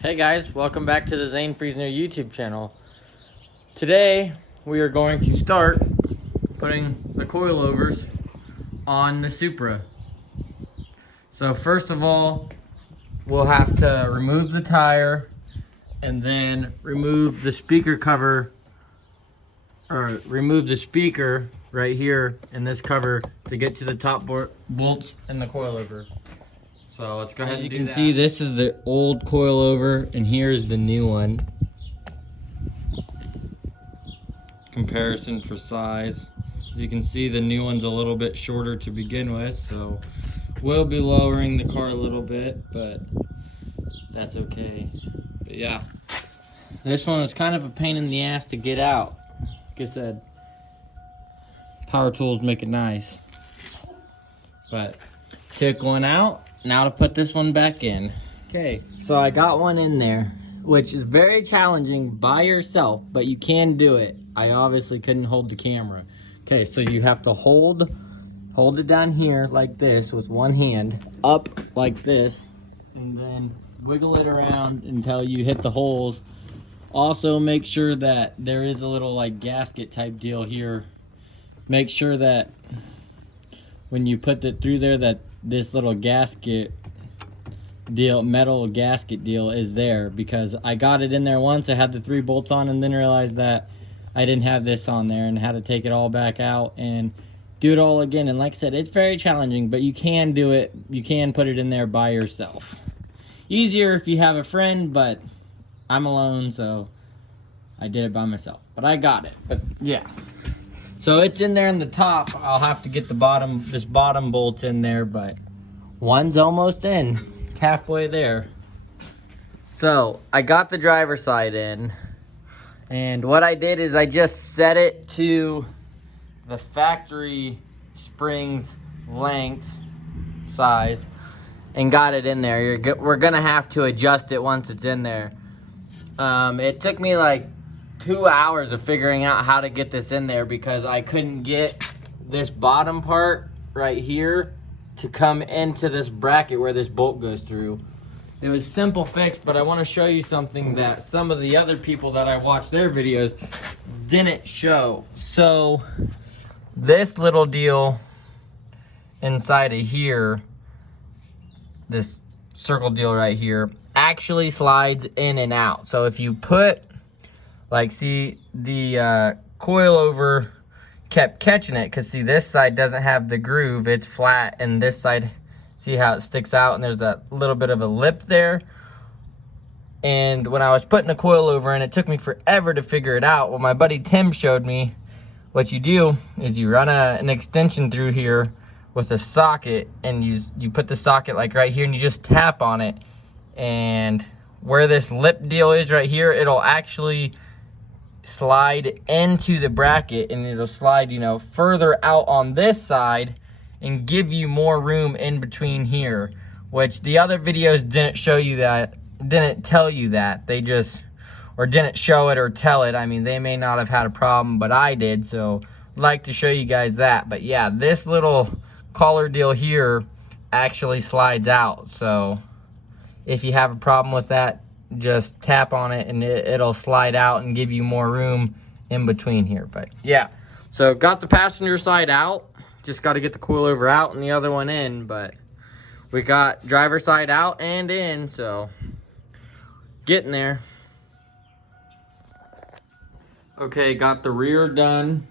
Hey guys, welcome back to the Zane Friesner YouTube channel. Today we are going to start putting the coilovers on the Supra. So first of all, we'll have to remove the tire and then remove the speaker cover, or remove the speaker right here in this cover to get to the top bolts in the coilover. So let's go ahead and do that. As you can see, this is the old coilover and here's the new one. Comparison for size. As you can see, the new one's a little bit shorter to begin with, so we'll be lowering the car a little bit, but that's okay. But yeah, this one is kind of a pain in the ass to get out. Like I said, power tools make it nice. But took one out. Now to put this one back in. Okay, so I got one in there, which is very challenging by yourself, but you can do it. I obviously couldn't hold the camera. Okay, so you have to hold it down here like this with one hand, up like this, and then wiggle it around until you hit the holes. Also make sure that there is a little like gasket type deal here. Make sure that when you put it through there that this little gasket deal, metal gasket deal is there, because I got it in there once. I had the 3 bolts on and then realized that I didn't have this on there and had to take it all back out and do it all again. And like I said, it's very challenging, but you can do it. You can put it in there by yourself. Easier if you have a friend, but I'm alone, so I did it by myself. But I got it. But yeah. So it's in there in the top. I'll have to get the bottom, this bottom bolt in there, but one's almost in. It's halfway there. So I got the driver's side in, and what I did is I just set it to the factory springs length size and got it in there. We're gonna have to adjust it once it's in there. It took me like 2 hours of figuring out how to get this in there because I couldn't get this bottom part right here to come into this bracket where this bolt goes through. It was a simple fix, but I want to show you something that some of the other people that I watched their videos didn't show. So this little deal inside of here, this circle deal right here, actually slides in and out. So if you put, like, see, the coilover kept catching it, because see, this side doesn't have the groove, it's flat, and this side, see how it sticks out and there's a little bit of a lip there. And when I was putting the coilover in, it took me forever to figure it out. Well, my buddy Tim showed me what you do is you run an extension through here with a socket, and you put the socket like right here and you just tap on it, and where this lip deal is right here, it'll actually slide into the bracket, and it'll slide, you know, further out on this side and give you more room in between here, which the other videos didn't show you that, didn't tell you that. They just, or didn't show it or tell it. I mean, they may not have had a problem, but I did, so I'd like to show you guys that. But yeah, this little collar deal here actually slides out, so if you have a problem with that, just tap on it and it'll slide out and give you more room in between here. But yeah, so got the passenger side out, just got to get the coilover out and the other one in, but we got driver side out and in, so getting there. Okay, got the rear done.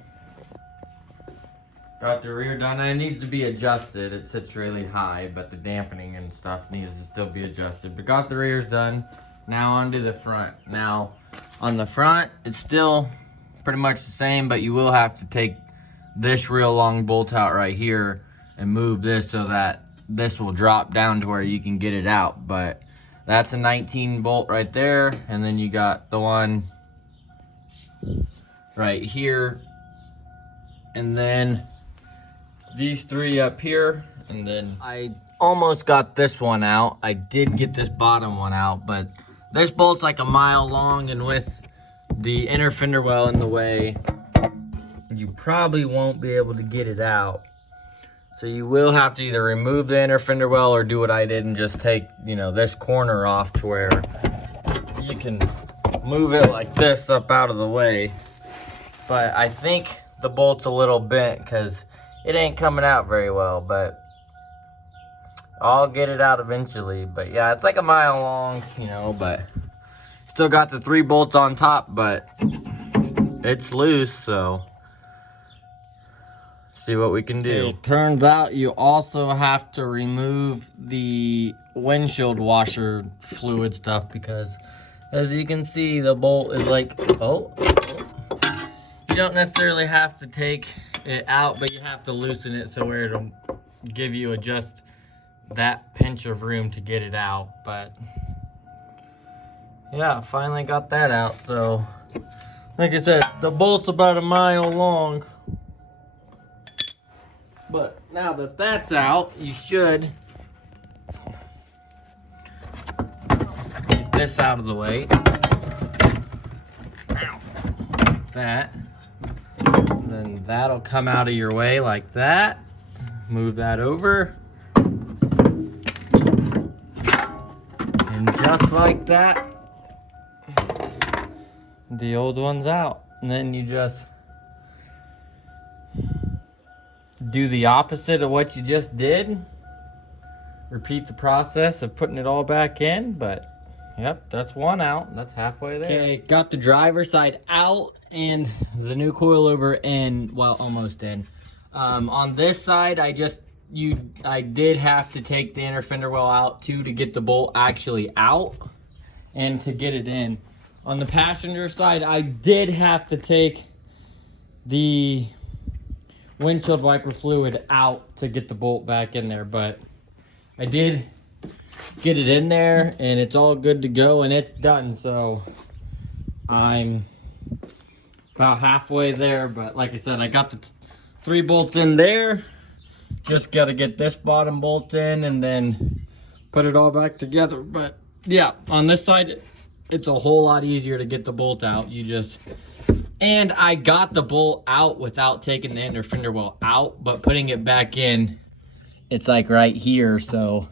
It needs to be adjusted. It sits really high, but the dampening and stuff needs to still be adjusted. But got the rears done. Now onto the front. Now, on the front, it's still pretty much the same, but you will have to take this real long bolt out right here and move this so that this will drop down to where you can get it out. But that's a 19 bolt right there, and then you got the one right here, and then these 3 up here, and then I almost got this one out. I did get this bottom one out, but this bolt's like a mile long, and with the inner fender well in the way, you probably won't be able to get it out. So you will have to either remove the inner fender well or do what I did and just take, you know, this corner off to where you can move it like this up out of the way. But I think the bolt's a little bent because it ain't coming out very well, but I'll get it out eventually. But yeah, it's like a mile long, you know, but still got the 3 bolts on top, but it's loose, so see what we can do. It turns out you also have to remove the windshield washer fluid stuff because as you can see, the bolt is like, oh. You don't necessarily have to take it out, but you have to loosen it so where it'll give you just that pinch of room to get it out. But yeah, finally got that out. So like I said, the bolt's about a mile long. But now that that's out, you should get this out of the way. Ow. That. Then that'll come out of your way like that. Move that over. And just like that, the old one's out. And then you just do the opposite of what you just did. Repeat the process of putting it all back in, but yep, that's one out. That's halfway there. Okay, got the driver's side out and the new coilover in, well, almost in. On this side, I did have to take the inner fender well out too to get the bolt actually out and to get it in. On the passenger side, I did have to take the windshield wiper fluid out to get the bolt back in there, but I did get it in there and it's all good to go and it's done. So I'm about halfway there, but like I said, I got the 3 bolts in there. Just got to get this bottom bolt in and then put it all back together. But yeah, on this side, it's a whole lot easier to get the bolt out. And I got the bolt out without taking the inner fender well out, but putting it back in, it's like right here. So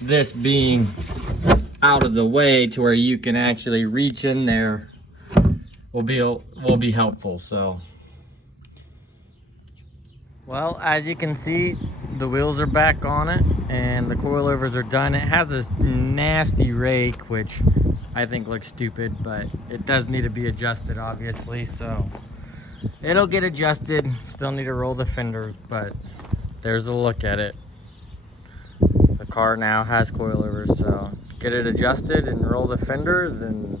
this being out of the way to where you can actually reach in there will be helpful. So, well, as you can see, the wheels are back on it and the coilovers are done. It has this nasty rake, which I think looks stupid, but it does need to be adjusted, obviously. So it'll get adjusted. Still need to roll the fenders, but there's a look at it. The car now has coilovers, so get it adjusted and roll the fenders and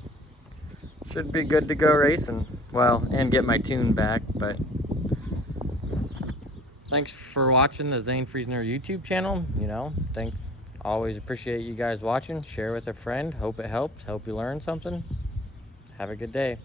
should be good to go racing. Well, and get my tune back. But thanks for watching the Zane Friesner YouTube channel. You know, always appreciate you guys watching. Share with a friend. Hope it helps. Hope you learned something. Have a good day.